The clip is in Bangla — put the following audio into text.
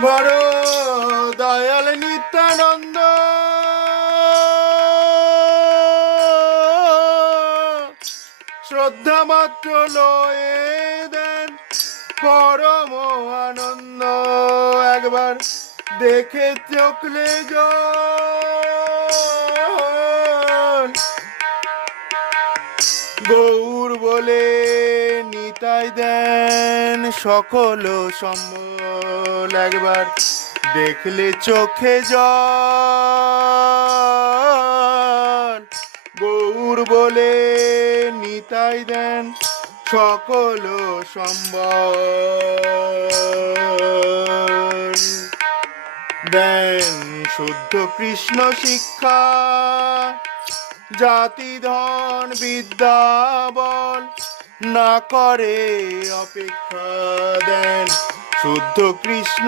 বড় দয়াল নিত্যানন্দ। শ্রদ্ধা মাত্র লয়ে দেন পরম আনন্দ। একবার দেখে চোখলে গৌর বলে নিতাই দেন সকল সম্বল। একবার দেখলে চোখে জল। গৌর বলে, নিতাই দেন সকল সম্বল। দেন শুদ্ধ কৃষ্ণ শিক্ষা, জাতি ধন বিদ্যা বল। না করে অপেক্ষা দেন। শুদ্ধ কৃষ্ণ